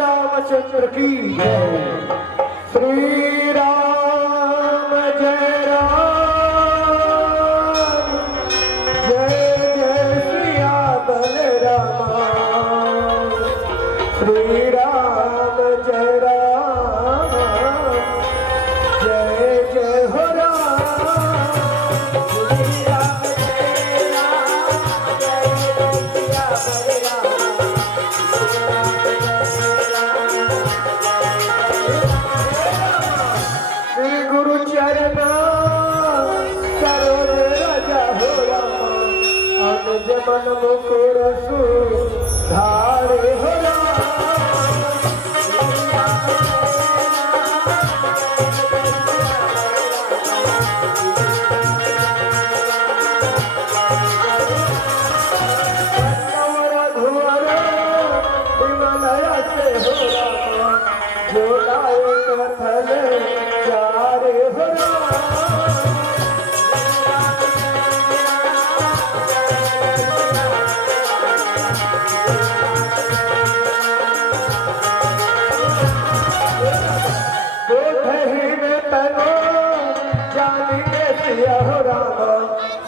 रामचंद्र की जय। श्री राम जय राम, जय जय सिया बलराम। श्री राम जय राम, जय जय हो राम। श्री राम जय राम, जय जय सिया मन मुकुर धारे हो हिमालया से हो झोलाए कथल चारे हो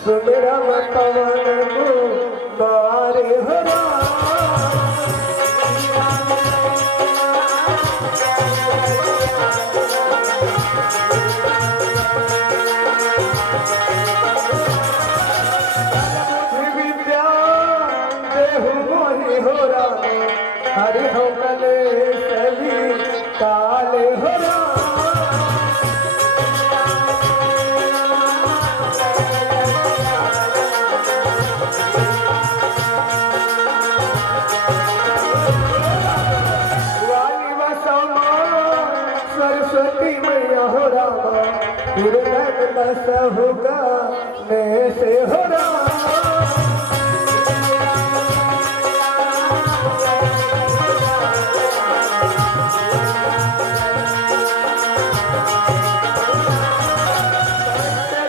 सुमिरम पवन को मारे हो विद्या देहु मोहि हो राम, हरि हो कले सली काले हो सरस्वती मैया हो रामा, दुर्गन बस होगा मैं से हो रामा।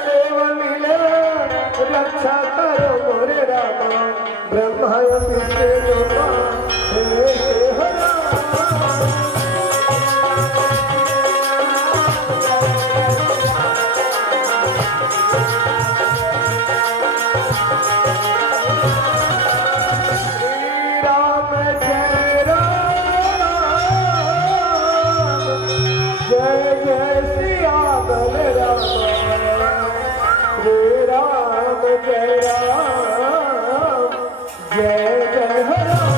देव मिले रक्षा करो मोरे रामा, ब्रह्मा विष्णु मैं से हो रामा। जय जय सिया बलराम, श्री राम जय राम, जय जय हो राम।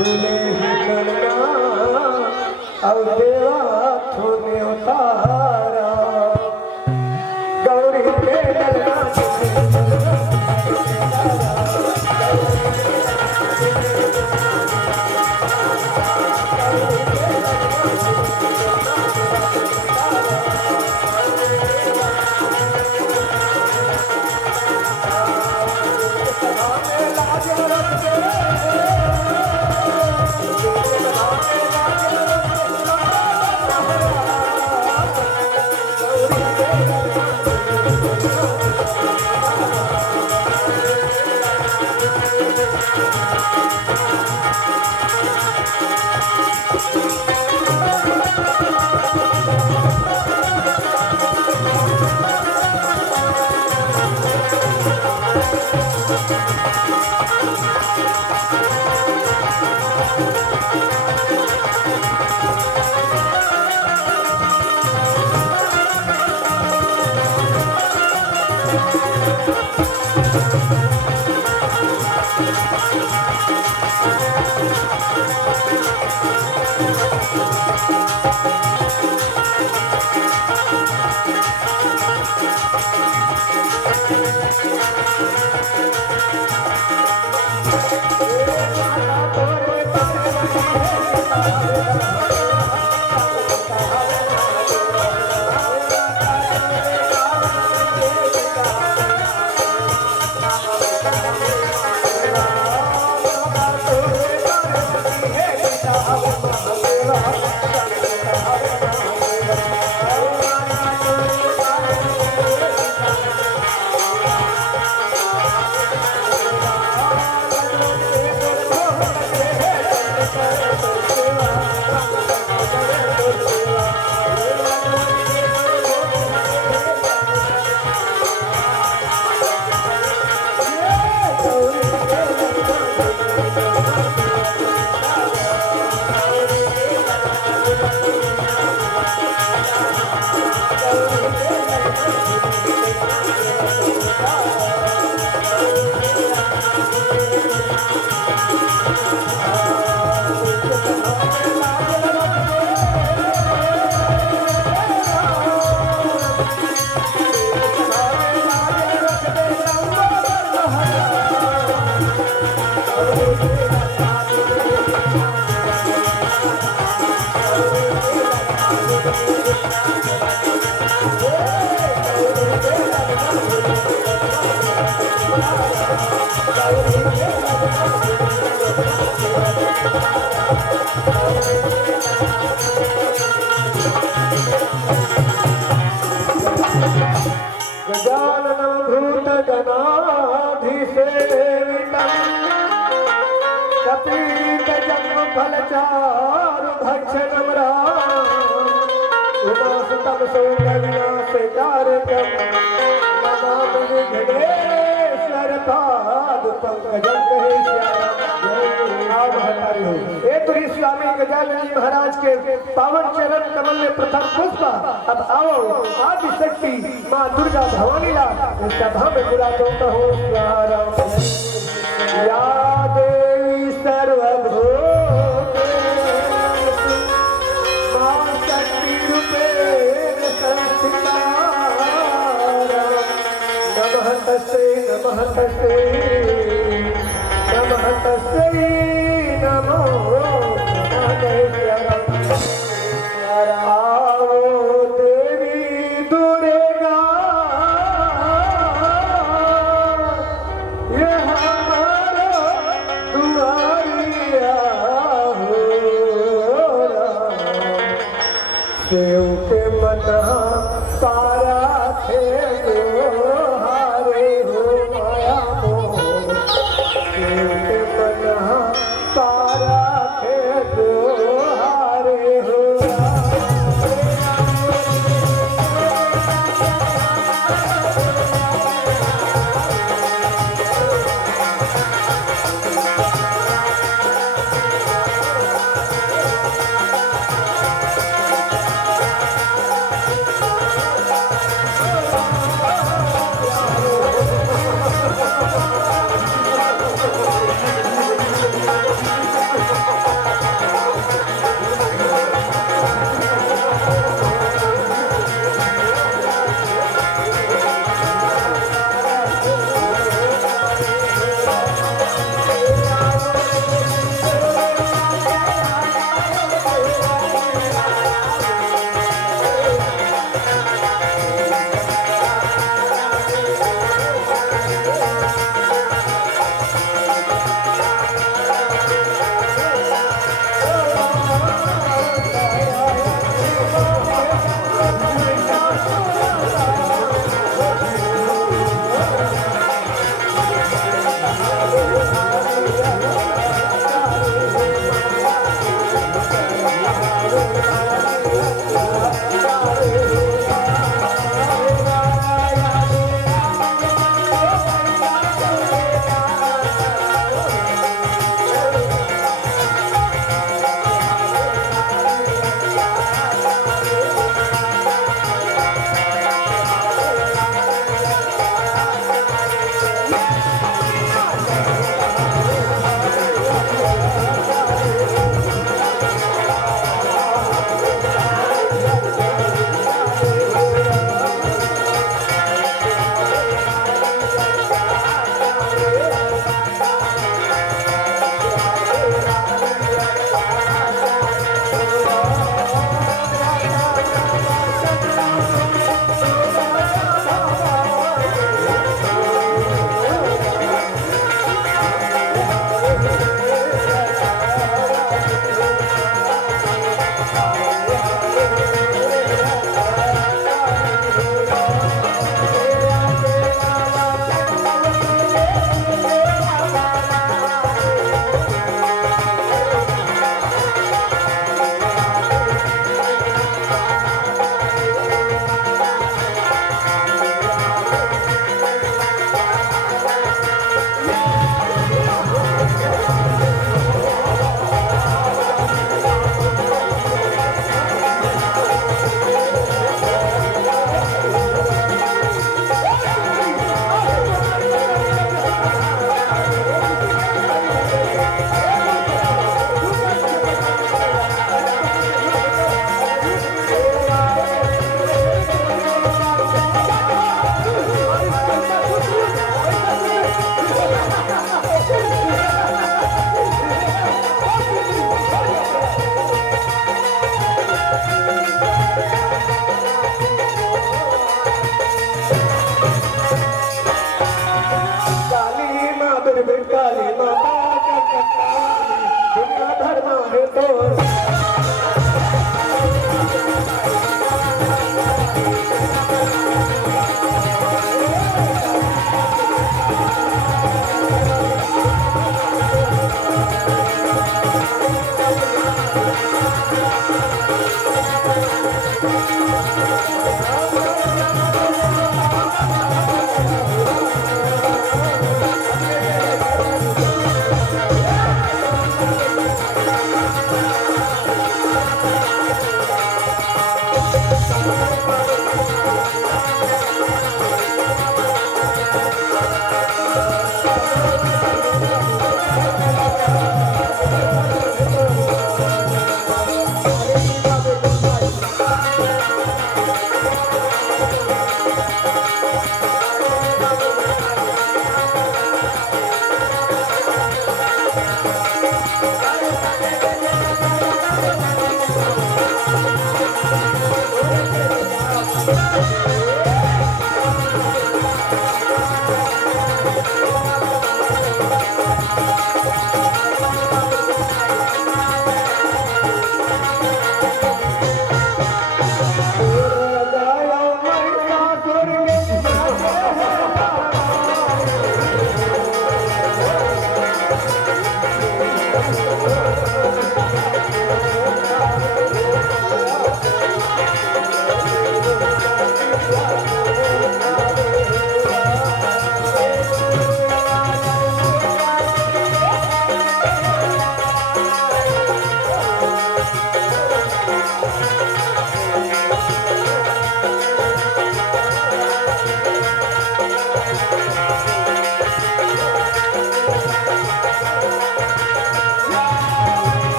झूले ही करना अब देवा तूने उतारा गौरी के डरना फलचारु भक्षणं उमासुतं सौकर्यासेकारकं नमामि विघ्नेश्वर पादपंकजं कहे ये तो स्वामी गजानन जी महाराज के पावन चरण कमल में प्रथम पुष्प। अब आओ आदि शक्ति माँ दुर्गा भवानी ला सभा में बुला तो कहो या देवी सर्वभूत माँ शक्ति रूपेण संस्थिता नमः तस्यै नमः तस्यै नमः तस्यै नमो आओ देवी दुर्गा ये हमारा दुआरिया हो देव के मन तारा थे हारे हो माया मोह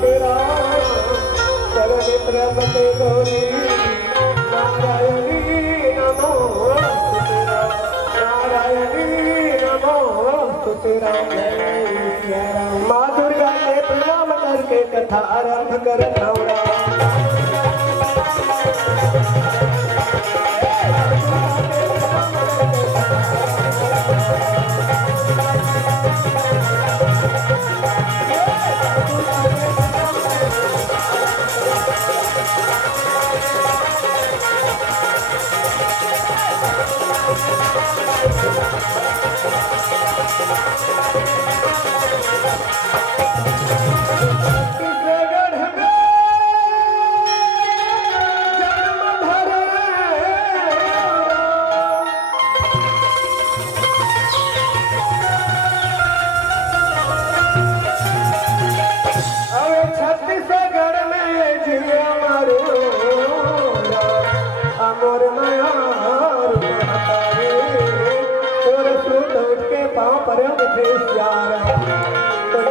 तेरा शरण प्रपते गौरी नारायणी नमो तेरा नारायणी नमो तेरा माँ दुर्गा के प्रणाम करके कथा आरंभ कर नवरा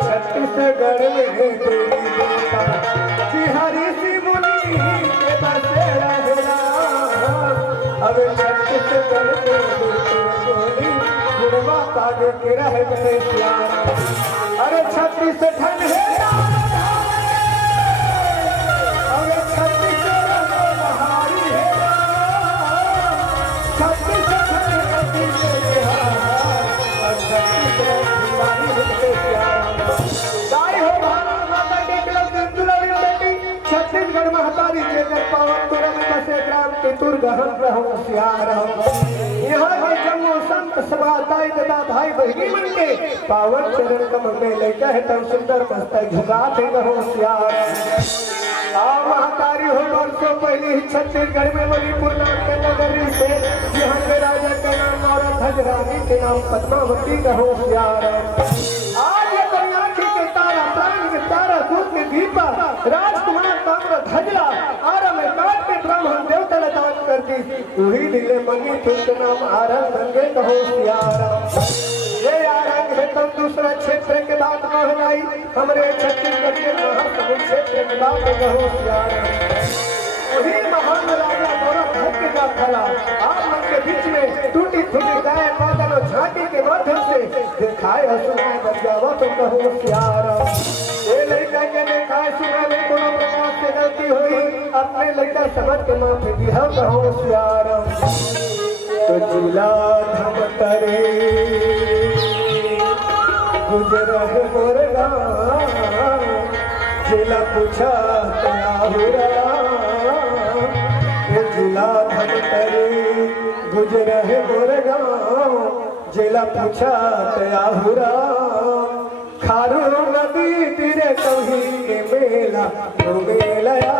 छत्तीसगढ़ में देवी देवता जी हरि सी मुनि के बसे रहे आगे के रहे मेरे सियार। अरे छत्ती से ठंड है अरे छत्ती से बहारी है छत्ती से ठंड है और छत्ती से बीमारी है मेरे सियार। दाई हो भारत माता के कलम दुलारी बेटी छत्तीसगढ़ महतारी के पावन तुरंत से ग्राम तितुर गहन रहूं सियार। यहाँ के जम्मू संत सभा दाई दादा भाई बहनी मन के पावन चरण कमल में लेकर है तब सुंदर मस्तक झुकाते रहो सियार। महातारी हो वर्षों पहले ही छत्तीसगढ़ में मणिपुर नाम के नगरी से यहाँ के राजा के नाम और धजरानी के नाम पद्मावती रहो सियार। आज ये बरियाठी के तारा प्राण के तारा दूध के दीपा राजकुमार ताम्र धजला आरा में काट के ब्राह्मण देवता ने दान कर दी वही दिले मनी के नाम आरंग रंगे कहो सियारा। ये आरंग है तब दूसरा क्षेत्र के बात कहलाई हमारे छत्तीसगढ़ के महासमुंद क्षेत्र के बात कहो सियारा। वही महान राजा गौरव भक्त का खड़ा आप मन के बीच में टूटी फूटी गाय मादन और झांकी के माध्यम से दिखाए असुनाए बजावा तो कहो सियारा। ये लड़का के दिखाए सुना में कोनो प्रकार से गलती हुई अपने लड़का समझ के माफी दिया कहो सियारा। तो जिला धमतरे गुजर है मोरगा जिला पूछा हुरा जिला धमतरे गुजर है मोरगा जिला पूछा हुरा खारू नदी तीरे कभी के मेला मेलया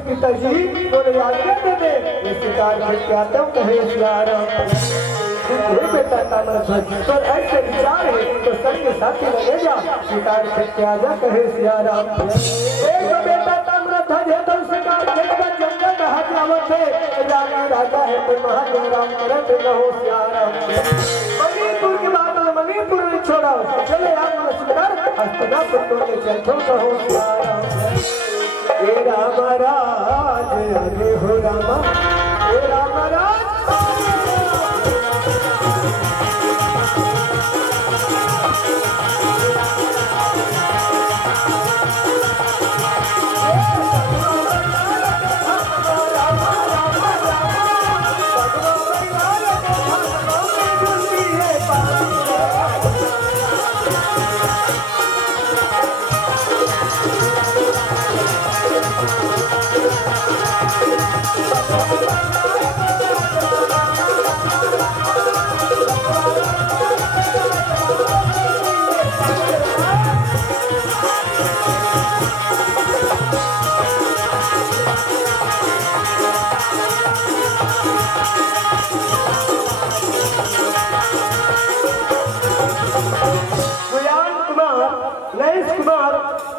पिताजी बोले आज्ञा दे दे ये शिकार में क्या तुम कहे सियारा। बेटा ताम्रध्वज तो ऐसे विचार है तो संग साथी लगे जा शिकार से क्या जा कहे सियारा। एक बेटा ताम्रध्वज है तो शिकार खेलेगा जंगल में हाथ आवत है राजा राजा है तो महाराम करत रहो सियारा। मणिपुर की बात है मणिपुर में छोड़ा चले आप शिकार हस्तनापुर तो चलते कहो सियारा। हे राम राज हरे हो रामा हे राम राज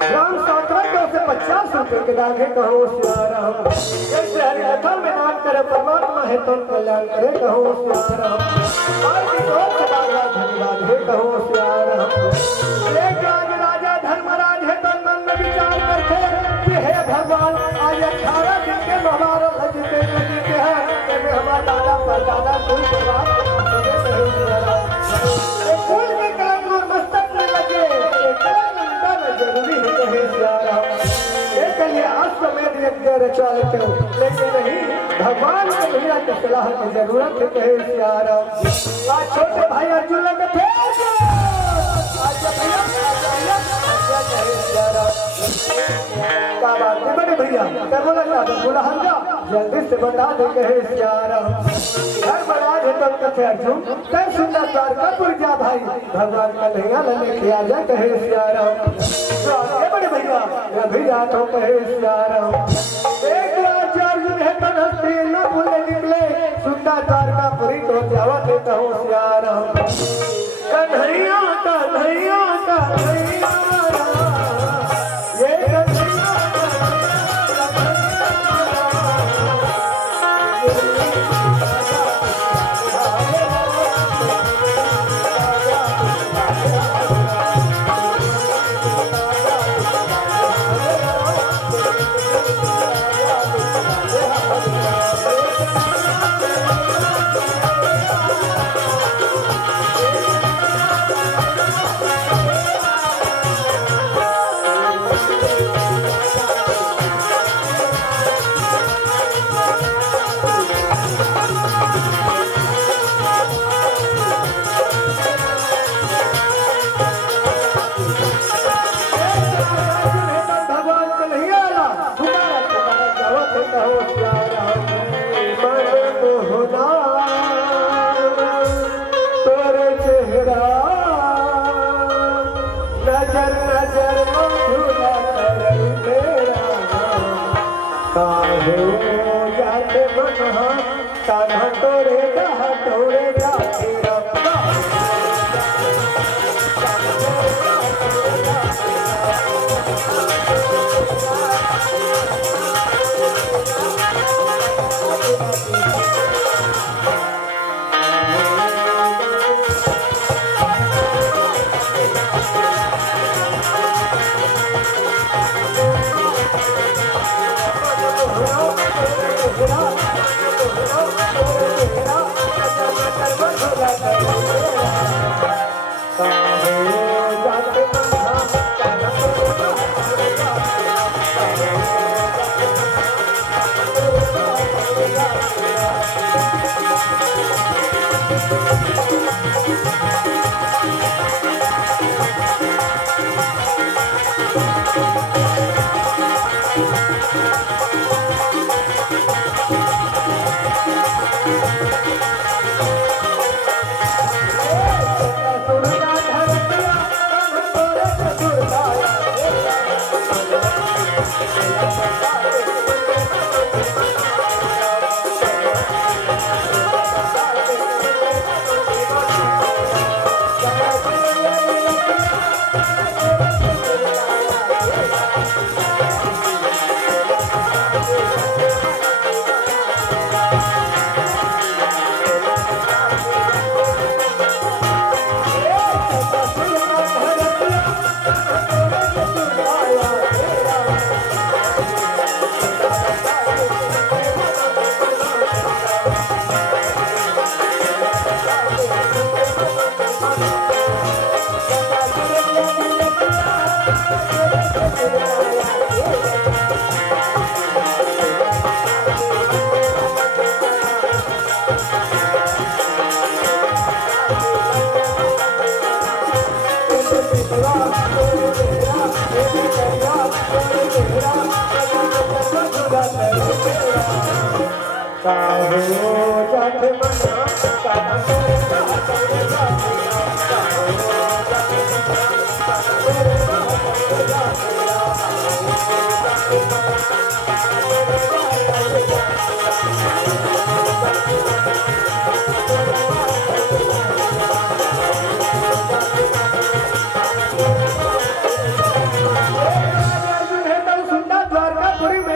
ग्राम साकरा के उसे 50 रुपए के दागे कहो सियारा। जैसे हरिकथा में नाम करे परमात्मा है तो कल्याण करे कहो सियारा। धन्यवाद है कहो सियारा। एक राजा धर्मराज है तो मन में विचार करते कि हे भगवान आज 18 दिन के हमारा लगते हैं हमारा दादा परदादा कोई मस्तक में लगे जरूरी है सियारा। एक लिए अश्वमेध यज्ञ रचा लेते हो लेकिन नहीं भगवान के भैया की सलाह की जरूरत है कहे सियारा। आज छोटे भाई अर्जुन लगे थे बड़े भैया बोला हमजा जल्दी से बता दे कहे सियारा। घर बराज है तब कथे अर्जुन तय सुंदर द्वारकापुर जा भाई भगवान का नैया लने किया जा कहे सियारा। बड़े भैया अभी जात हो कहे सियारा। एक राज्य अर्जुन है तब हस्ती न भूले निकले सुंदर द्वारकापुरी को जावा देता हूँ सियारा। कन्हैया कन्हैया कन्हैया जाते मनहा कान्हा तोरे दहा तोरे जाते रब्बा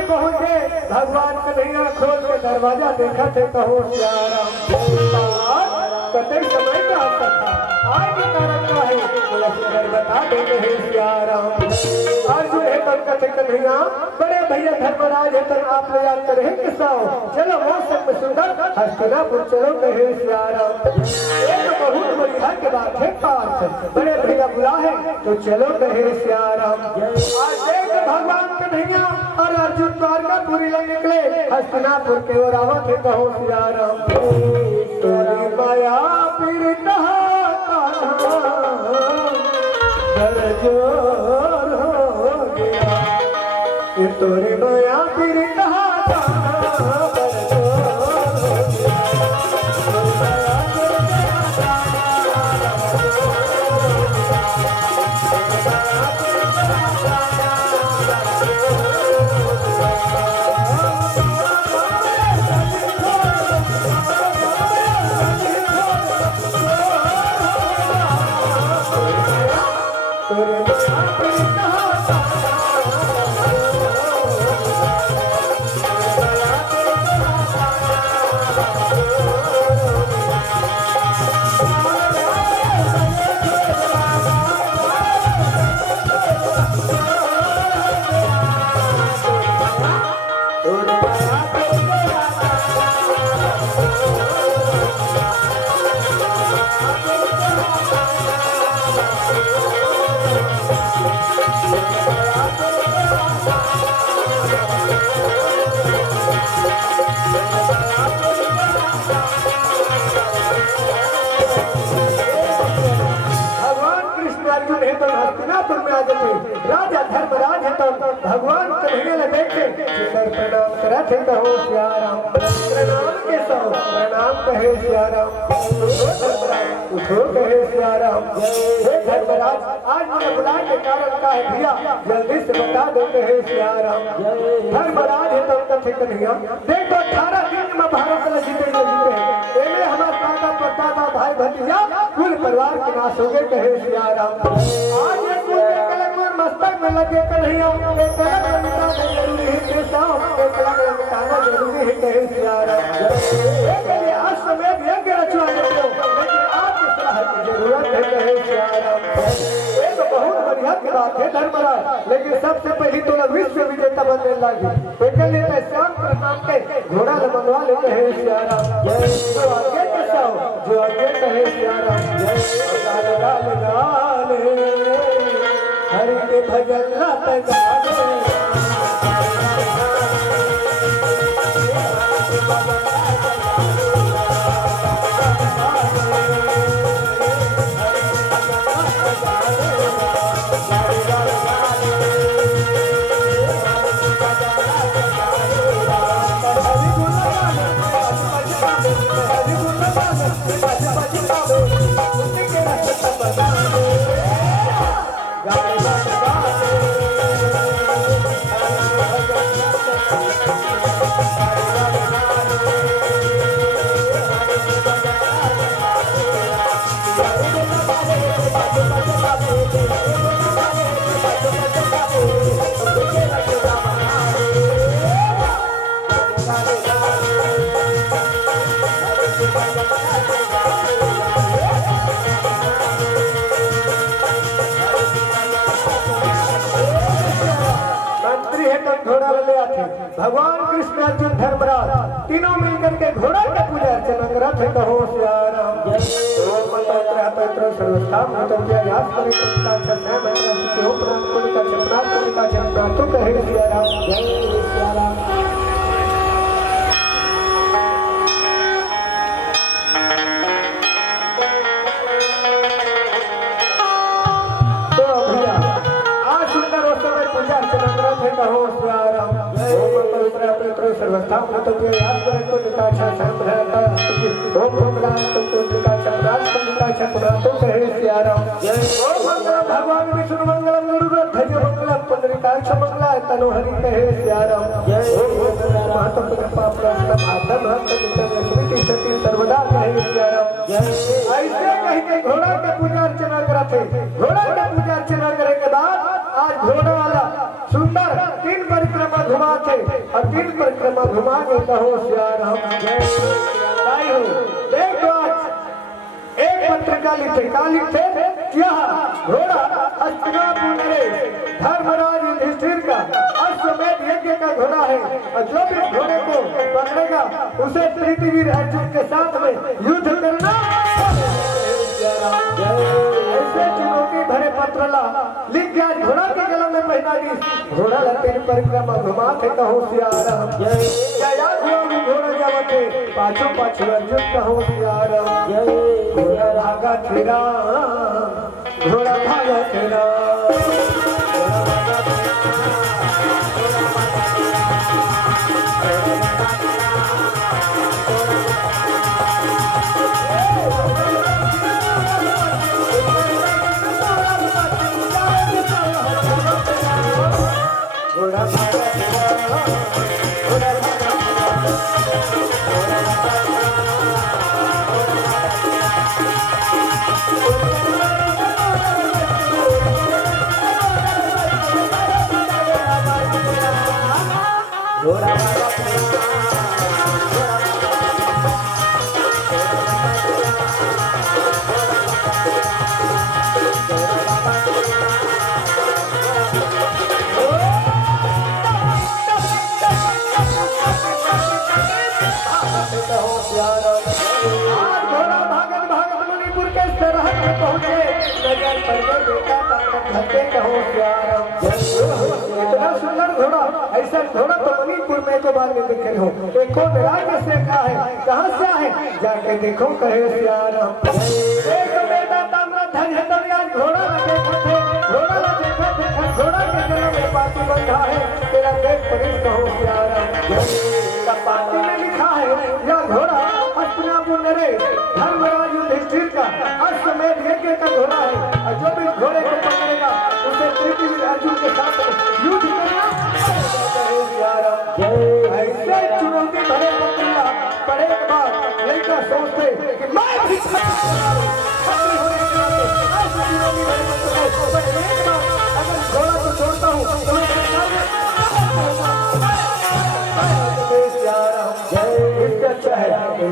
भगवान कन्हैया खोल के दरवाजा देखा थे कहो सियाराम कतई समय का आता था आज के कारण का है बोला सुंदर बता देंगे हे सियाराम अर्जुन है तन कतई कन्हैया बड़े भैया धर्मराज है तन आप ले याद करे किस्सा चलो वो सब में सुंदर हस्तिनापुर चलो कहे सियाराम एक बहुत बड़ी हर के बात है पार्थ बड़े भैया बुला है तो चलो कहे सियाराम आज देख भगवान कन्हैया और अर्जुन द्वारकापुरी ले निकले हस्तिनापुर के ओर आवा के कहो सियाराम तोरी माया पीर जोर हो गया तोरी माया पीर हस्तिनापुर में आ जाते राजा धर्मराज है तो भगवान कन्हैया ले बैठे सिर प्रणाम करा थे कहो सियाराम प्रणाम के सो प्रणाम कहे सियाराम उठो कहे सियाराम हे धर्मराज आज मुझे बुलाने के कारण का है भैया जल्दी से बता दो कहे सियाराम धर्मराज है तो कथे कन्हैया देखो 18 दिन में भारत में जीते एमे हमारा दादा परदादा भाई भतीजा कुल परिवार के नाश हो गए कहे सियाराम आज ये कुल कलंक और मस्तक में लगे कन्हैया एक कलंक मिटाना जरूरी है के साथ एक कलंक मिटाना जरूरी है कहे सियाराम एक लिए आज समय यज्ञ रचवा देते हो लेकिन आपकी सलाह की जरूरत है कहे सियाराम ये तो बहुत बढ़िया की बात है धर्मराज लेकिन सबसे पहले तो विश्व विजेता बनने लगी इसके लिए मैं श्याम प्रताप के घोड़ा लगवा लेते हैं सियाराम जो आगे कैसा हो जो आगे कहे सियाराम गाल गाल गाल हरि के भजन रात गाले भगवान कृष्ण अर्जुन धर्मराज तीनों मिलकर के घोड़ा का पूजा अर्चना करत है कहो सियाराम ओम मंत्र पवित्र सर्वस्थान मतव्य याद करे का छत्रा में जो प्राण को का छत्रा तो कहे सियाराम जय सियाराम तो भैया आज सुंदर समय पूजा अर्चना करत है कहो सियाराम सर्वस्था मतव्य याद करे तो निकाचा संभ्रता ओम भगवान तो निकाचा प्राप्त निकाचा प्राप्त कहे सियाराम जय ओम मंगल भगवान विष्णु मंगलम गुरुदेव ध्वज मंगलम पुंडरीकाक्ष मंगलाय तनो हरि कहे सियाराम जय ओम माता कृपा प्रसन्न आदम हस्त चित्त लक्ष्मी तिष्ठति सर्वदा कहे सियाराम जय ऐसे कह के घोड़ा के पूजा अर्चना करते घोड़ा के पूजा अर्चना करे के बाद आज घोड़ा वाला सुंदर 3 परिक्रमा घुमाते और 3 परिक्रमा घुमा के कहो सियाराम जय ताई हो देखो आज एक पत्रिका लिखे का लिखे यह घोड़ा हस्तिनापुर नरेश धर्मराज युधिष्ठिर का अश्वमेध यज्ञ का घोड़ा है और जो भी घोड़े को पकड़ेगा उसे पृथ्वीवीर अर्जुन के साथ में युद्ध करना ऐसे चुनौती भरे पत्र ला लिख के आज घोड़ा के गला में पहना दी घोड़ा लते परिक्रमा घुमा के कहो सियाराम जय जय घोड़ा जावते पाछो पाछो अर्जुन कहो सियाराम जय घोड़ा भागा तेरा घोड़ा भागा तेरा इतना सुंदर घोड़ा ऐसा घोड़ा तो मणिपुर में तो बाद में देखे हो देखो राज्य से क्या है कहाँ से है जाके देखो कहे सियाराम एक बेटा ताम्रध्वज है तो आज घोड़ा लगे घोड़ा लगे बंधा है तेरा देख पुलिस कहो प्यारा। पाती में लिखा है यह घोड़ा हस्तिनापुर नरे धर्मराज युधिष्ठिर का अश्वमेध यज्ञ का घोड़ा है और जो भी घोड़े को पकड़ेगा उसे पृथ्वी अर्जुन के साथ युद्ध करना ऐसे चुनौती भरे मुकाबला पड़े के बाद लड़का सोचते कि मैं भी अगर घोड़ा को छोड़ता हूँ तो अच्छा है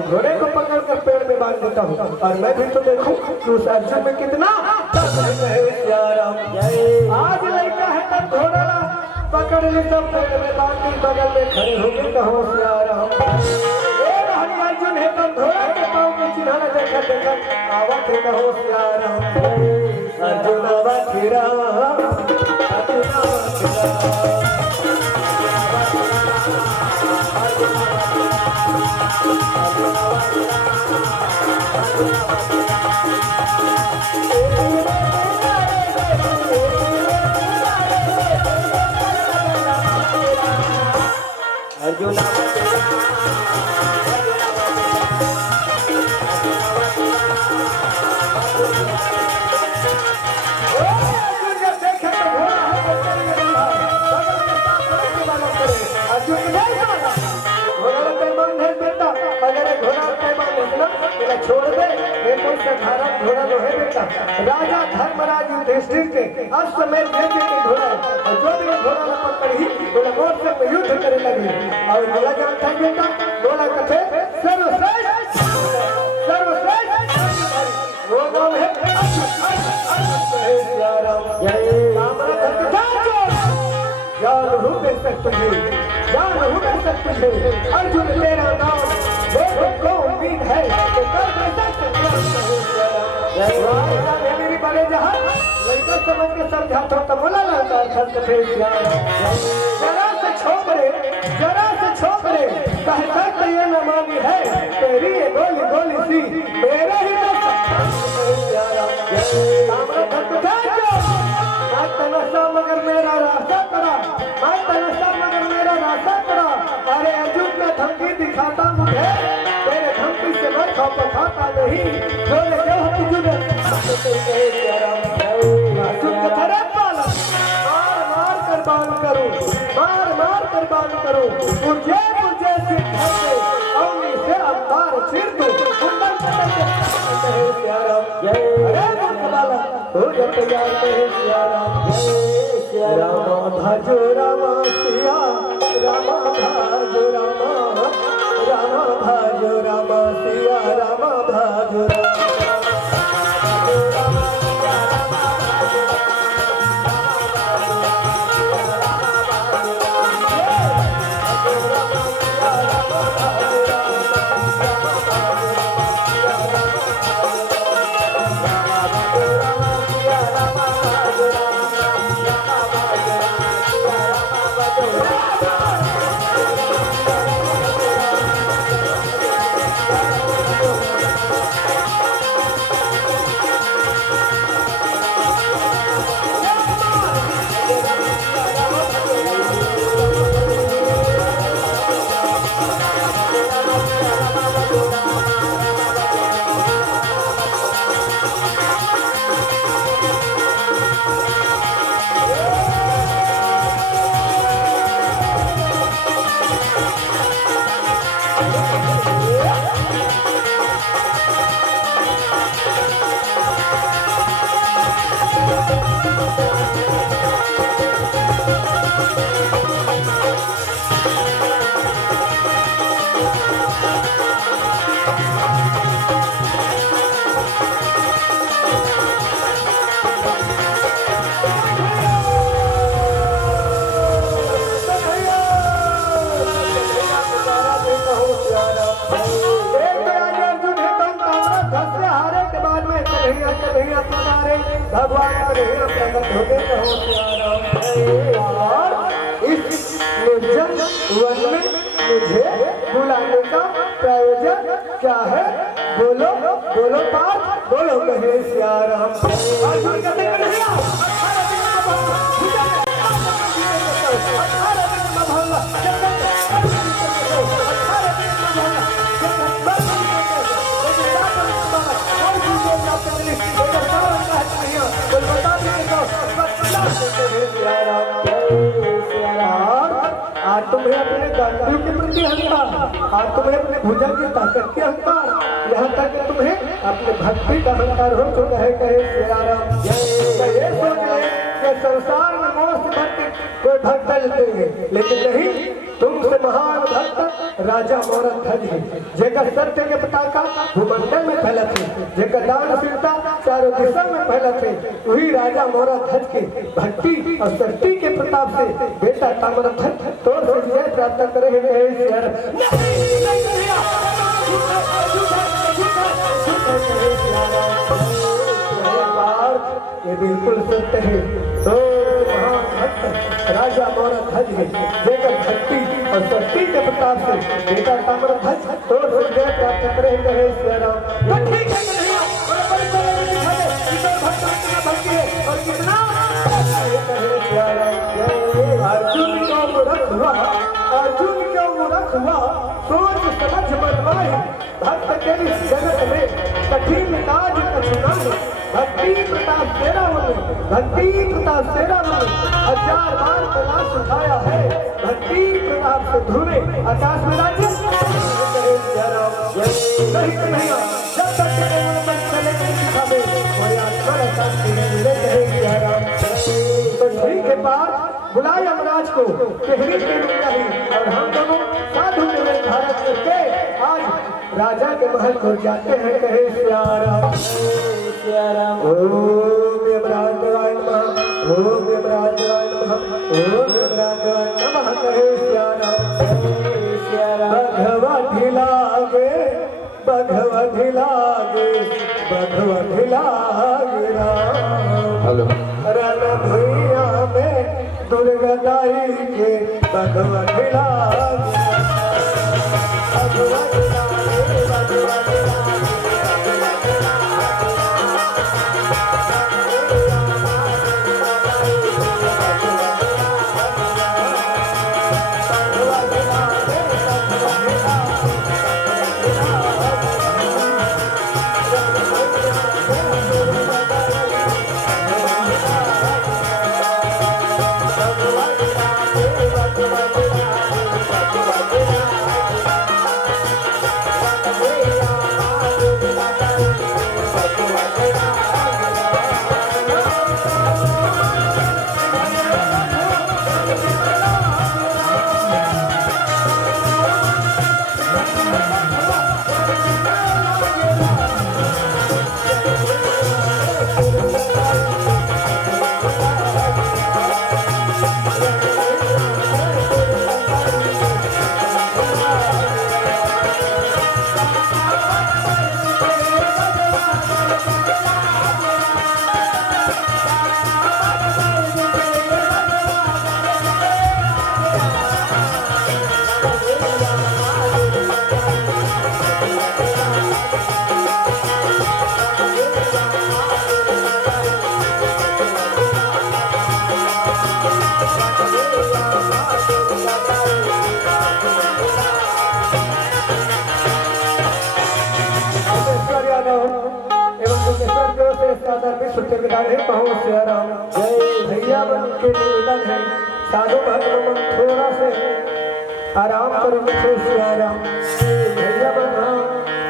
घोड़े को पकड़ कर पेड़ में बांध देता हूँ और मैं भी तो देखूं कि उस अर्जुन में कितना आज लड़का है तब घोड़ा पकड़ ले सब पेड़ में बांध बगल में खड़े हो गए कहो अर्जुन है तब घोड़ा के पाँव के चिन्ह देखा देखा आवत है कहो अर्जुन आवत फिरा अर्जुन छोड़ दे घोड़ा लोहे बेटा राजा धर्मराज युधिष्ठिर के अश्वमेध यज्ञ के घोड़ा और जो भी घोड़ा पकड़ी बोला मोर से युद्ध करे लगी और बोला जानता है बेटा बोला कथे सर्वश्रेष्ठ वो नाम है अर्जुन तेरा नाम देखो उम्मीद है बड़े जहां लड़का समझ के समझाता तो बोला जरा से छोकरे कहता तो ये न मानी है तेरी ये गोली गोली सी मेरे ही मगर मेरा रास्ता करा मगर मेरा रास्ता करा अरे अर्जुन का धमकी दिखाता मुझे तेरे धमकी से मैं खाता नहीं बोले क्यों मार कर बाल करूं मुझे सिद्ध है अग्नि से अंबार चिर दूं कुंडल हो जाते जाते राम भजो राम सिया राम भजो राम सिया राम भजो भगवान प्रकट हो गए और इस निर्जन वन में मुझे बुलाने का प्रयोजन क्या है? बोलो बोलो पार्थ, बोलो कहे श्याम। आज तुम्हें अपने दांतों के प्रति अहंकार, आज तुम्हें अपने भुजा की ताकत के अहंकार, यहाँ तक कि तुम्हें अपने भक्ति का अहंकार हो चुका है। कहे श्री राम। ये सोच ले कि संसार में मोक्ष भक्त कोई भक्त देंगे, लेकिन नहीं, तुमसे महान भक्त राजा मोरत ध्वज है, जेकर सत्य के पताका भूमंडल में फैलत है, जेकर दानशीलता चारों दिशा में फैलत है, वही राजा मोरत ध्वज के भक्ति और शक्ति के प्रताप से बेटा ताम्रध्वज तो विजय प्राप्त करे। ये बिल्कुल सत्य है। तो महान भक्त राजा मोरध्वज है, जेकर भक्ति और शक्ति के प्रताप से बेटा ताम्रध्वज तो विजय प्राप्त करे। कहे श्री राम। तो ठीक है कन्हैया, और कितना अर्जुन को मूर्ख हुआ, अर्जुन को मूर्ख हुआ, सोच समझ बनवाए, भक्त के इस जगत में कठिन काज कछुना है, भक्ति प्रताप तेरा होने, भक्ति प्रताप तेरा होने, 1000 बार प्रकाश उठाया है, भक्ति प्रताप से ध्रुवे आकाश में राज्य नहीं कन्हैया, जब तक चले सिखावे कोई आत्मा शांति नहीं मिले। कहे राम। तो ठीक है बात बुलाए यमराज को केहरी के रूप नहीं, और हम दोनों साधु में भारत करके आज राजा के महल को जाते हैं। कहे श्याराम। ओम यमराज देवाय नमः, ओम यमराज देवाय नमः, ओम यमराज देवाय नमः। कहे श्याराम। भगवती लागे, भगवती लागे, भगवती लागे राम। रण भैया में दुर्गदाई के भगवती लागे, भगवती लागे, भगवती भैया बन के निवेदन है, साधु भक्त थोड़ा से आराम करो। श्याराम भैया बन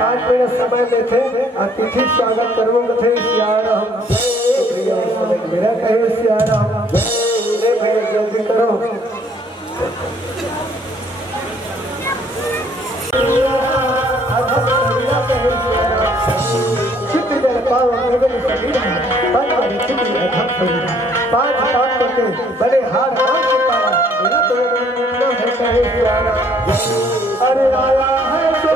आज मेरा समय लेते अतिथि स्वागत करो। कथे श्याराम मेरा कहे श्याराम। भैया जल्दी करो। पांच पाप करके बड़े हार के पारा मेरा तो है। कहे श्याराम। अरे आया है तो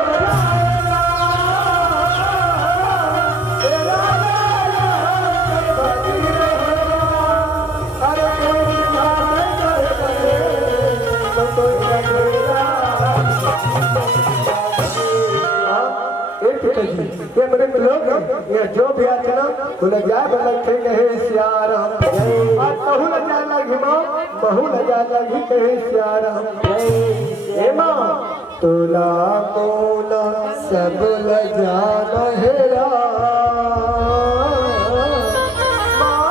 ये बड़े लोग ये जो भी आते ना बोले जाए बोलते कहे श्याराम। आज बहु लजा लगी माँ, बहु लजा लगी कहे श्याराम। हे माँ तुला मोला सब लजा नहेरा, माँ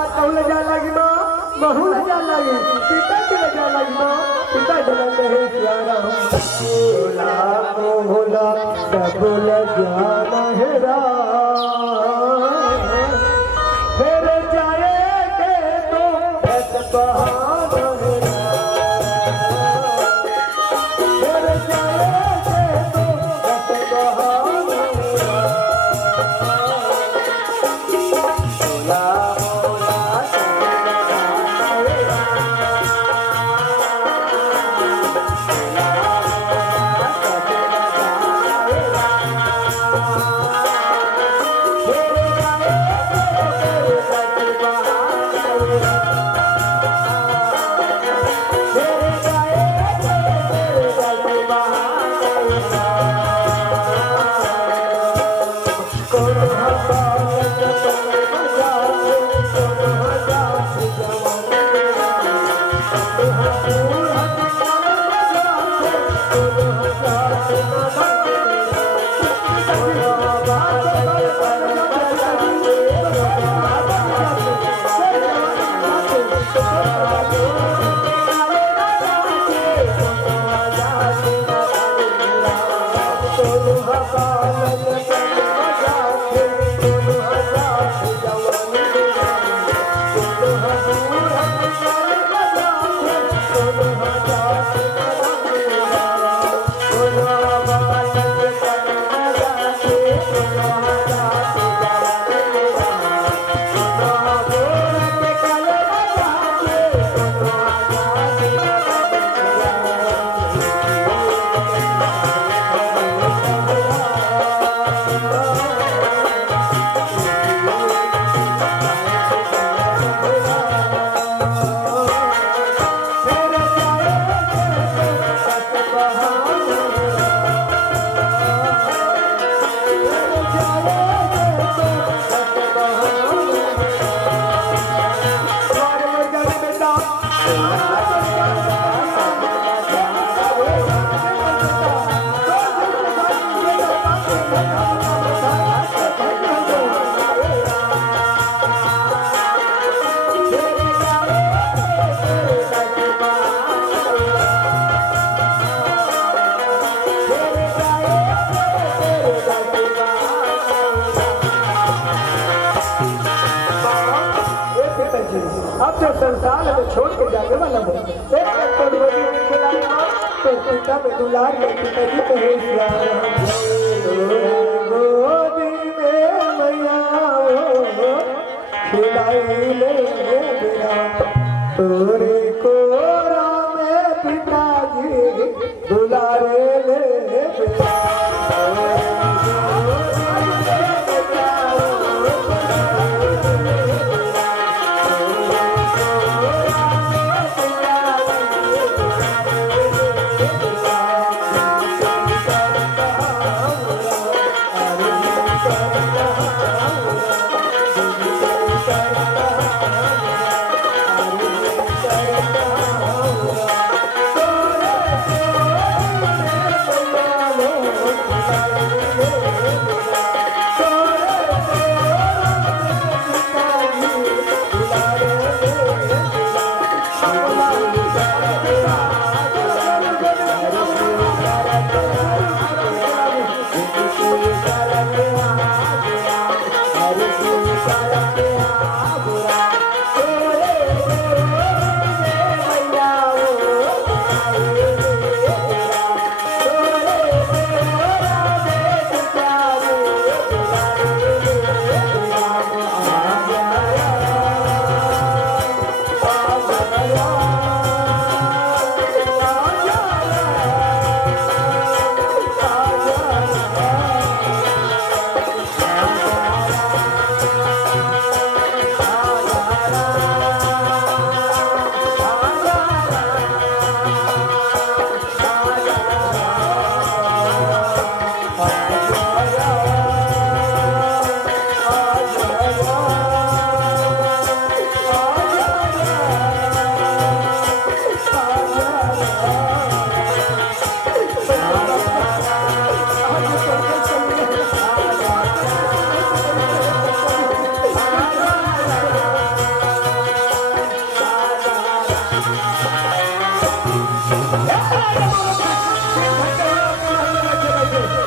आज बहु लजा लगी माँ, भोला भोला डबल ज्ञान है फिर जाएंगे तो बस बहाना है फिर जाएंगे तो बस बहाना भोला भोला अब जो संसार में छोड़ के जाने वाला है एक तो गोदी में खिलाना तो पिता में दुलार में पिताजी को है गोदी में मैया खिलाई ले मेरा तोरे कोरा में पिताजी दुलारे ले मेरा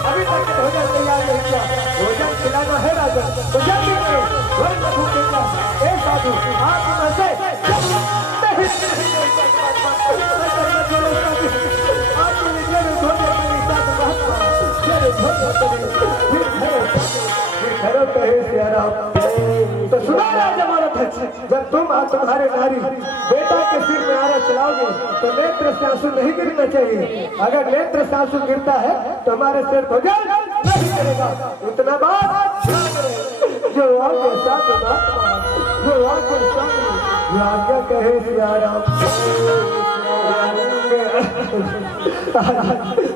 अभी तक भोजन तैयार नहीं किया, भोजन खिलाना है राजा, तो जल्दी करो, वरना भूखेगा। ए साधु, आप यहाँ से तो सुना राजा महाराज, जब तुम और तुम्हारे नारी बेटा के सिर में आरा चलाओगे तो नेत्र से आंसू नहीं गिरना चाहिए। अगर नेत्र से आंसू गिरता है तो हमारे सिर भोजन नहीं करेगा। इतना बात जो आगे साथ जो आगे साथ आज्ञा कहे सिया राम।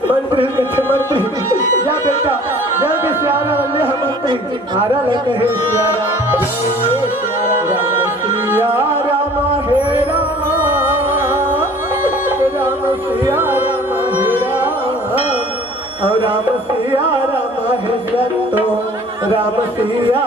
मंत्री मंत्री या बेटा जल्दी से आरा ले, हम मंत्री आरा ले कहे सिया राम। सिया राम हे राम, राम सिया राम हे राम, और राम सिया राम हे सतो, राम सिया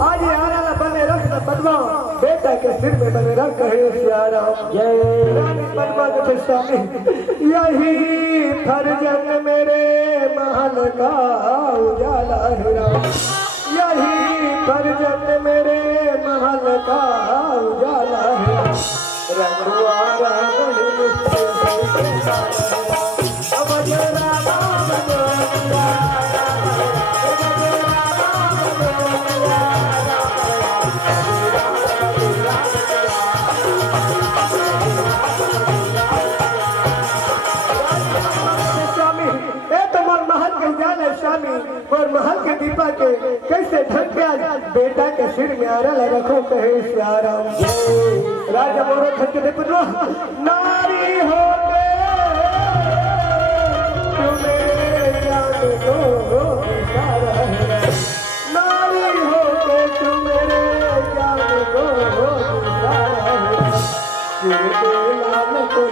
आज आरा बने रख पद्मा, बेटा के सिर में बने रख कहे सिया राम। जय रानी पद्मा के स्वामी, यही फर्जन मेरे महल का उजाला है राम, यही फर्जन मेरे महल का उजाला है। रघुआरा और महल के दीपा के कैसे ढंग के आज बेटा के सिर में आरा रखो कहे सिया राम। राजा मोरो ढंग के दीप नारी हो तुम्हें जान दो नारी हो तुम्हें जान दो लाल को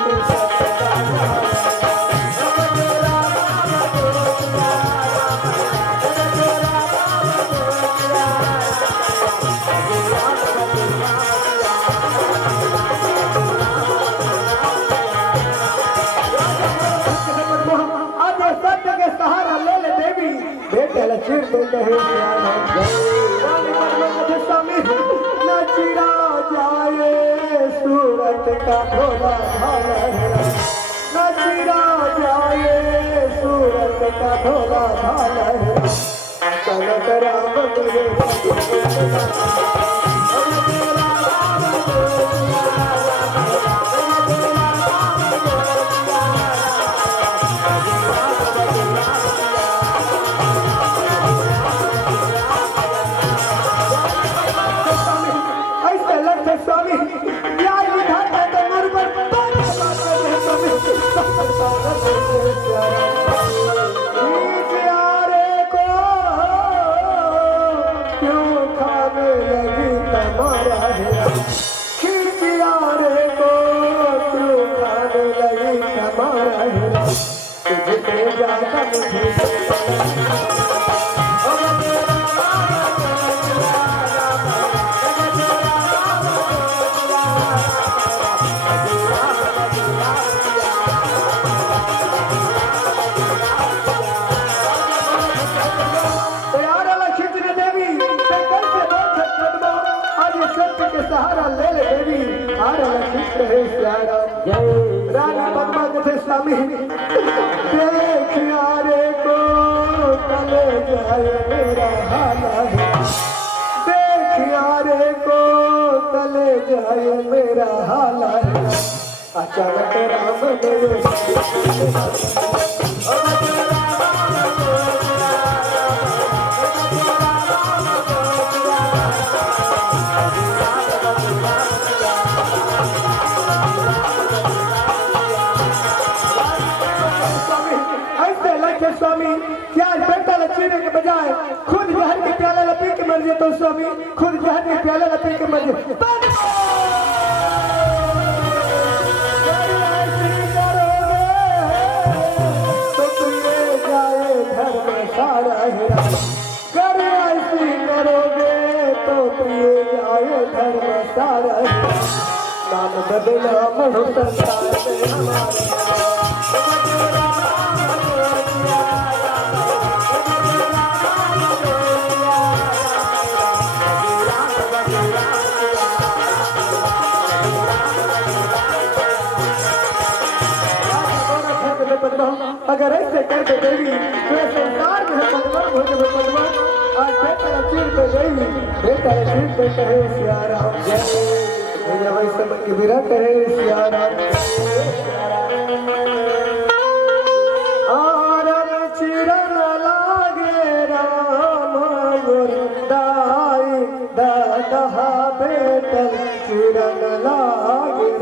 चिर तो कहे न चिरा जाए सूरत का भोला भाला, न चिरा जाए सूरत का भोला भाला कनक राम स्वामी प्यारे को क्यों खाने लगी तुम्हारा हेरा प्यारे को क्यों खाने लगी तुम्हारा हेरा तुझे ज्यादा मुझे सहारा ले ले देवी हार लखित है प्यारा रानी पद्मा के स्वामी देख यारे को तले जाए मेरा हाल देख यारे को तले जाए मेरा हाल अचानक राम ने स्वामी क्या बेटा लचीने के बजाय खुद जहर के प्याले लपी के मर तो स्वामी खुद जहर के प्याले लपी के मर तो तुझे जाए घर में सारा हेरा कर ऐसी करोगे तो तुझे जाए घर में सारा हेरा नाम बदनाम हो संसार में हमारे अगर ऐसे करके देवी तो संसार में बदनाम हो जाए पद्मा आज बेटा चीर पे गई बेटा चीर पे कहे सियाराम जय वैसे मन की विरा कहे सियाराम आरन चिरन लागे राम गुरदाई दादा बेटा चिरन लागे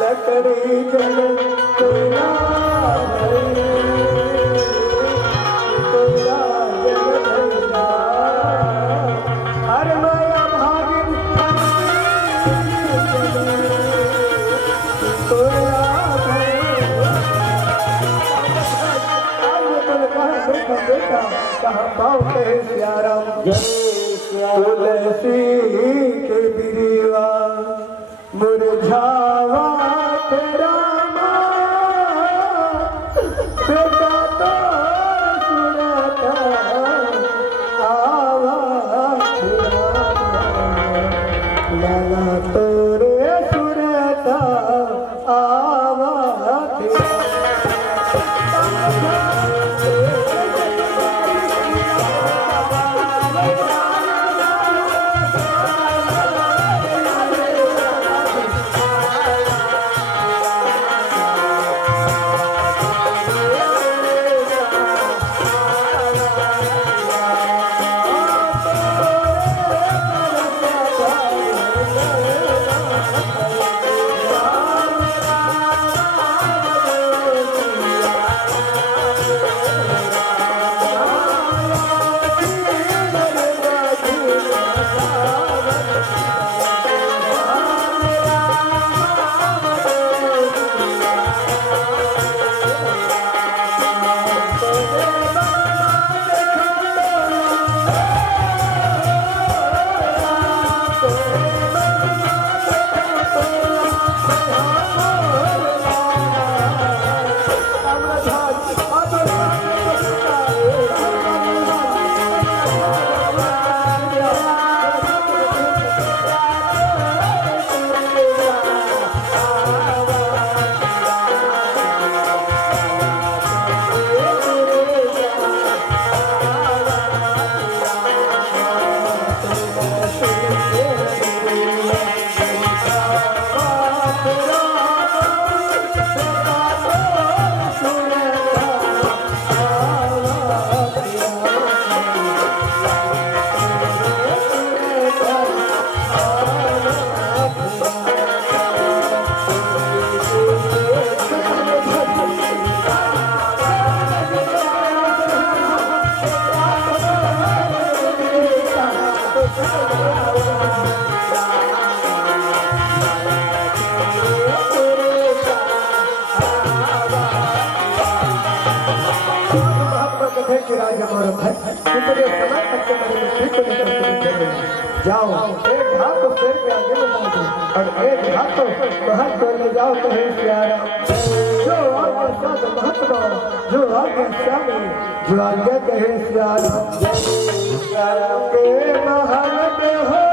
लकड़ी जल तोरा तोरा जल हर माया भागिन तोरा बेटा कहाँ पाओ सियाराम तुलसी के बिरिवा मुरझावा तेरा बेटा तो सुरता आवा लाला तोरे सुरता आवा जाओ एक हाथ तो शेर के आगे बता दो और एक हाथ तो महत को ले जाओ कहे प्यारा जो आगे साथ महत्व जो आगे शामी जो आगे कहे प्यारा के महल पे हो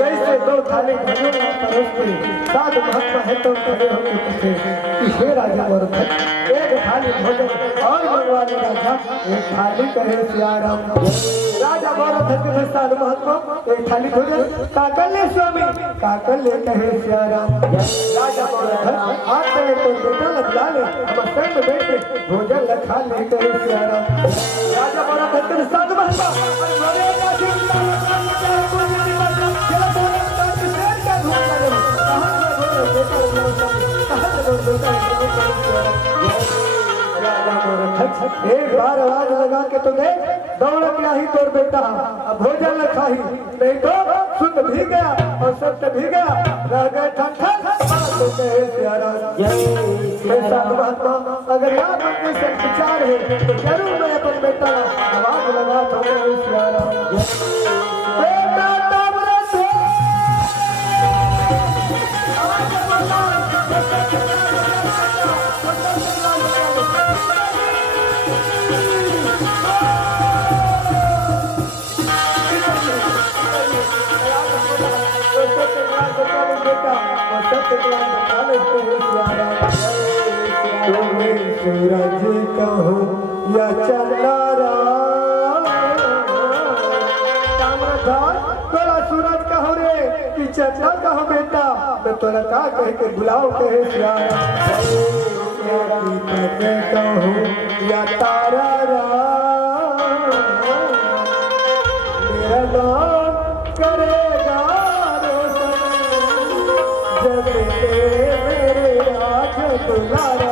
जैसे दो थाली भजन परोसते साध महत्व है तो खड़े होकर पूछे कि हे राजा और एक थाली भोजन और मंगवाने राजा एक थाली कहे सियाराम राजा गौरव है साध महत्व एक थाली भोजन काकल्य स्वामी काकल्य कहे सियाराम राजा गौरव आप कहे तो बेटा लगा ले हम संग बैठे भोजन लखा ले कहे सियाराम राजा गौरव है साध महत्व एक बार आवाज लगा के तो देख, दौड़ क्या ही तोर बेटा अब भोजन न खाही, नहीं तो शुद्ध भी गया और सत्य भी गया, रह गए ठंडा महात्मा। अगर यहाँ पर से विचार है तो जरूर मैं अपन बेटा आवाज लगा था सूरज कहो या चंद्रा, तोरा सूरज कहो रे कि चंद्रा कहो बेटा, मैं तोरा का कह के बुलाओ कहे श्यारा, कहो या तारा मेरा नाम करेगा जब मेरे राज दुलारा।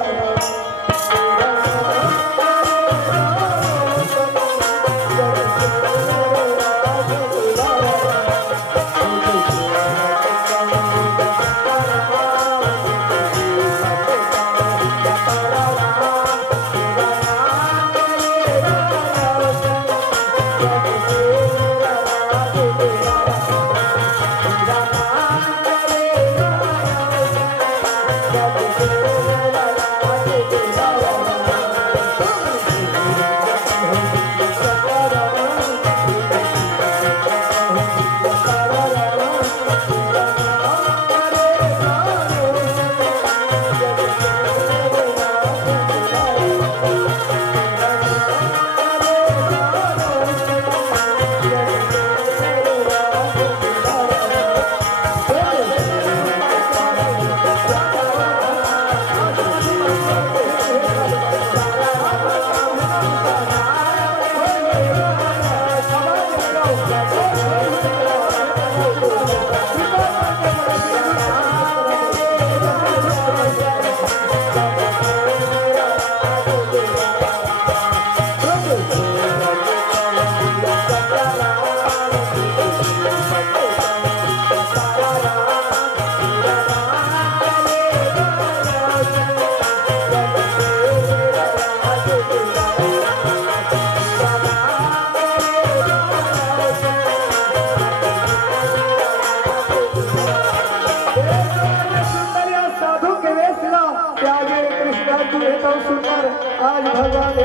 आज भगवान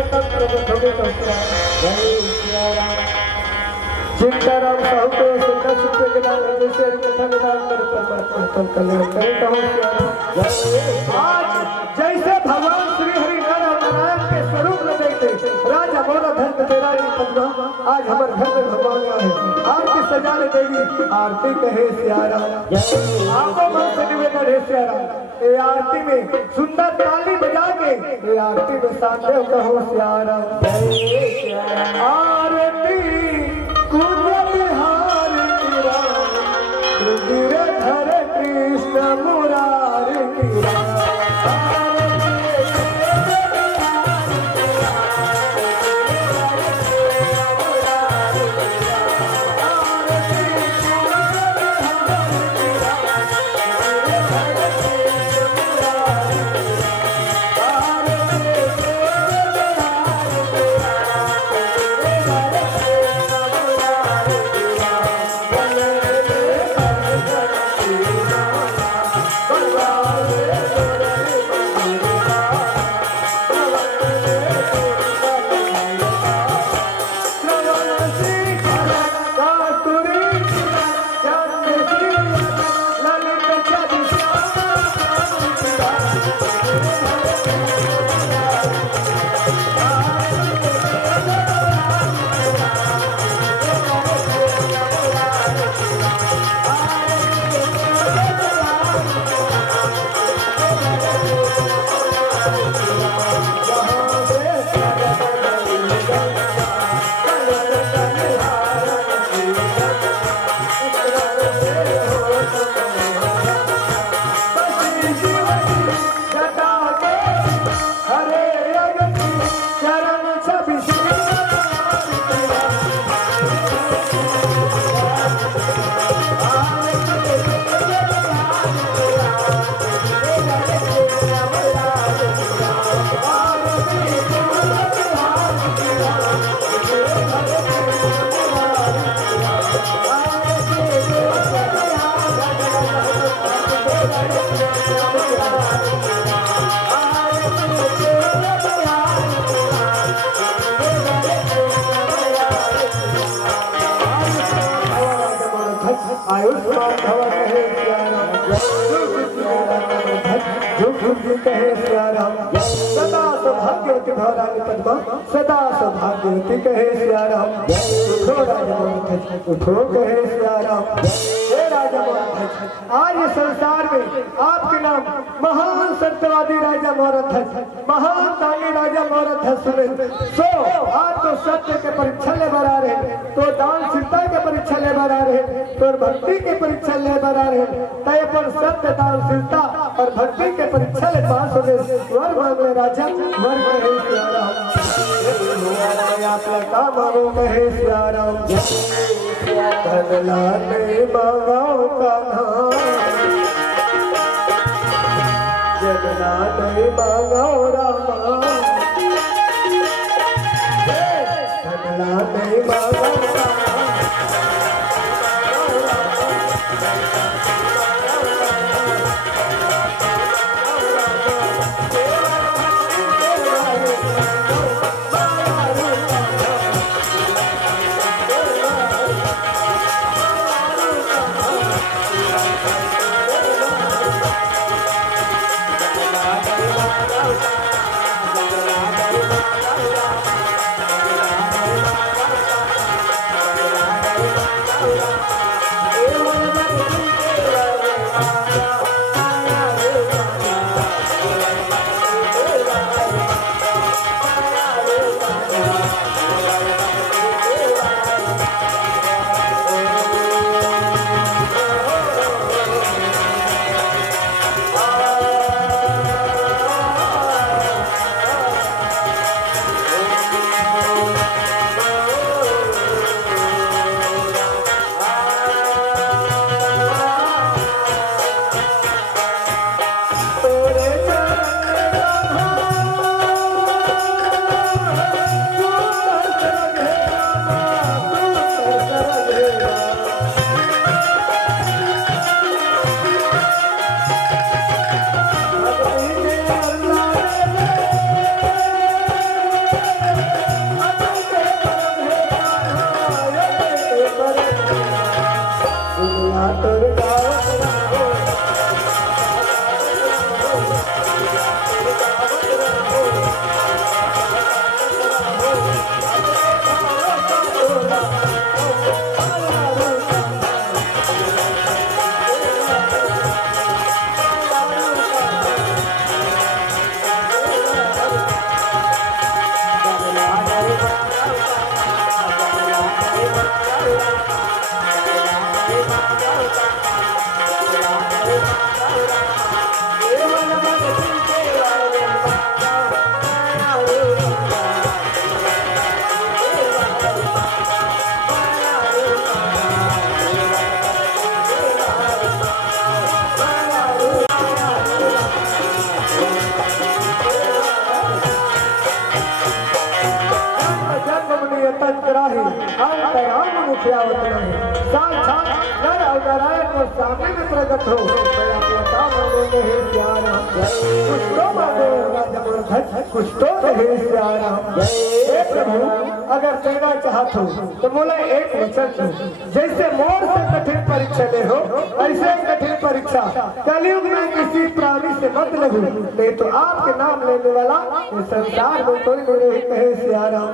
सीताराम साहू को सीता सूत्र के नाम जैसे कथा निदान कर परमात्मा कल्याण करे कहो। आज जैसे भगवान श्री हरि नारायण के स्वरूप में देखते राजा मोरा धन तेरा पद्मा, आज हमारे घर में भगवान आए आरती सजाने देगी, आरती कहे सियारा आपको मन से निवेदन है सियारा, ये आरती में सुंदर ताली बजा के ये आरती में साथ कहो सियारा। आरती कुंजबिहार तेरा धर कृष्ण मुरारी तेरा, आयुष्मान भव कहे सिया राम, कहे सिया राम, सदा सौभाग्यवती भवरानी पद्मा, सदा सौभाग्यवती कहे सिया राम, उठो राजा मोहन, उठो कहे सिया राम, हे राजा मोहन, आज इस संसार में आपके नाम महान सत्यवादी राजा मोहन, महान दानी राजा मोहन सुने, सो आज तो सत्य के परीक्षा ले बना रहे, तो दानशीलता के परीक्षा ले बना रहे, तो भक्ति के परीक्षा ले बना रहे, तय पर सत्य दानशीलता और भक्ति के परीक्षा ले पास हो गए, वर मांगे राजा, वर कहे सिया राम, आप लगा मांगो कहे सिया राम, धन लाने मांगो कान्हा, जन लाने मांगो रामा, धन लाने मांगो सामने में प्रकट हो, कुछ तो कहे सिया राम, प्रभु अगर कहना चाहत हो तो बोले एक वचन दो, जैसे मोर से कठिन परीक्षा ले हो ऐसे कठिन परीक्षा कलयुग में किसी प्राणी से मत लगू, नहीं तो आपके नाम लेने वाला इस संसार में कोई नहीं कहे सिया राम।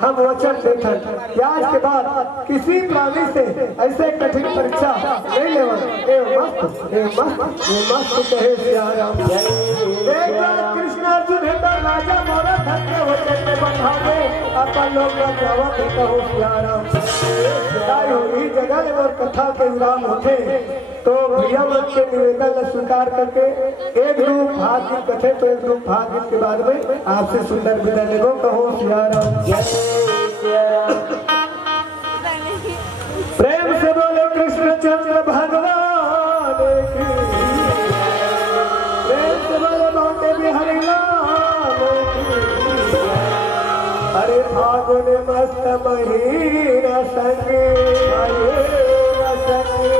हम वचन देते कि आज के बाद किसी प्राणी से ऐसे कठिन परीक्षा नहीं लेवा, मस्त कहे सिया राम। कृष्ण अर्जुन राजा मोरा धन्य वचन में बंधावे अपन लोग कहो सिया राम। जगह में और कथा के विराम होते तो भैया मन के निवेदन स्वीकार करके एक दो भाग गीत कथे, तो एक दो भाग गीत के बाद में आपसे सुंदर विदा लेगो कहो सिया राम। प्रेम से बोले कृष्णचंद्र भगवान की, प्रेम से बोले बांके बिहारी लाल की। अरे फागुन मस्त महीना संगे संगे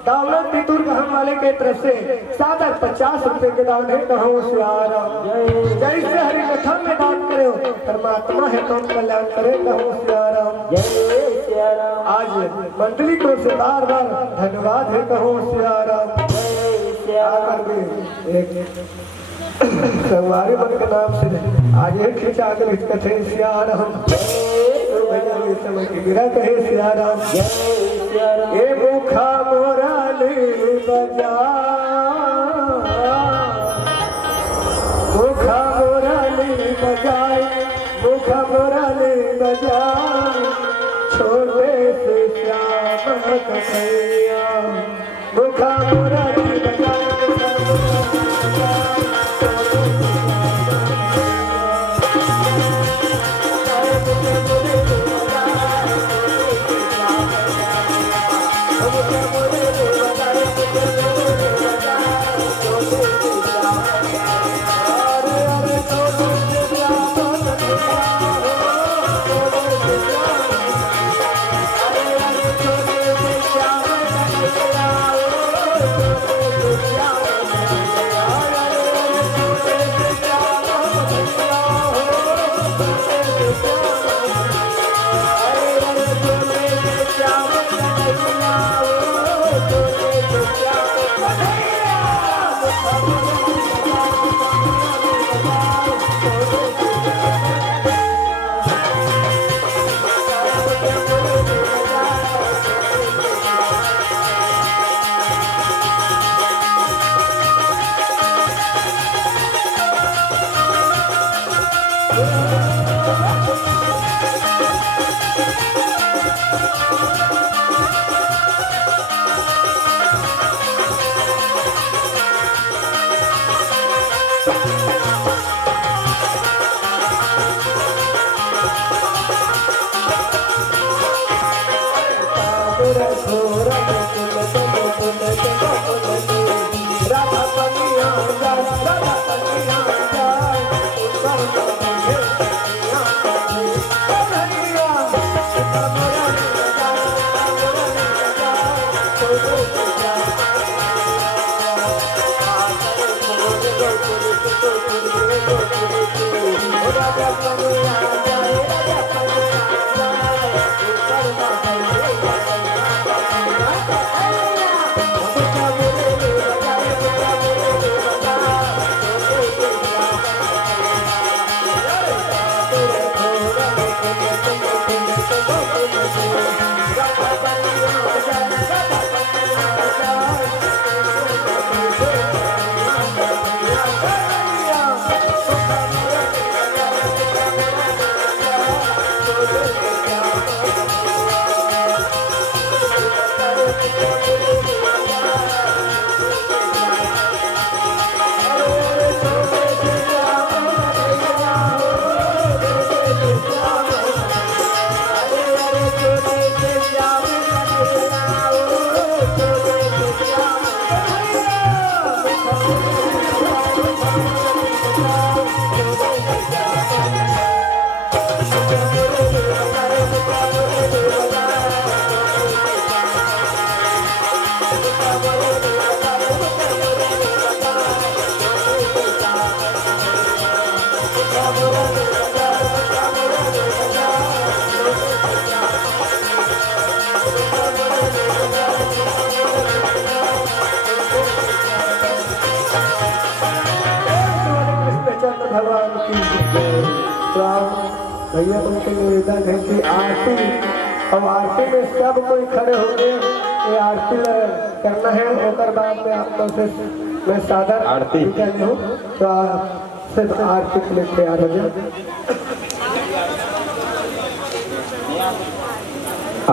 वाले के तरफ से सादर 50 रुपए के दान है कहूँ सियारा जैसे हरि कथा में दान करे परमात्मा है तो कल्याण करे कहूँ सियारा आज मंडली को से बार बार धन्यवाद है कहूँ सियारा एक संगवारी मन के नाम से आज एक खिंचा कर कथे सियारा समय की गिरा कहे सियारा ए मुखा मोराली बजा मुखा मोराली बजाए मुखा मोराली बजाए छोटे से श्याम कन्हैया मुखा मोराली बजाए भगवान की भैया उनके निवेदन है कि आरती अब आरती में सब कोई खड़े हो गए ये आरती करना है और बाद में आप लोग से मैं सादर आरती कहने हूँ तो आप सिर्फ आरती के लिए तैयार हो जाए।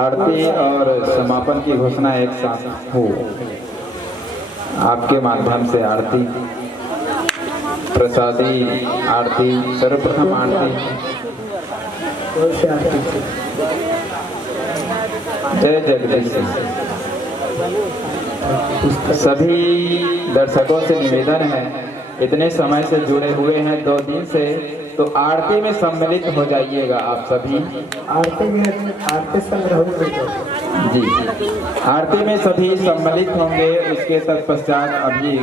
आरती और समापन की घोषणा एक साथ हो आपके माध्यम से आरती प्रसादी आरती सर्वप्रथम आरती। जय जगदीश। सभी दर्शकों से निवेदन है, इतने समय से जुड़े हुए हैं 2 दिन से, तो आरती में सम्मिलित हो जाइएगा आप सभी। आरती संग्रह जी, आरती में सभी सम्मिलित होंगे। उसके तत्पश्चात अभी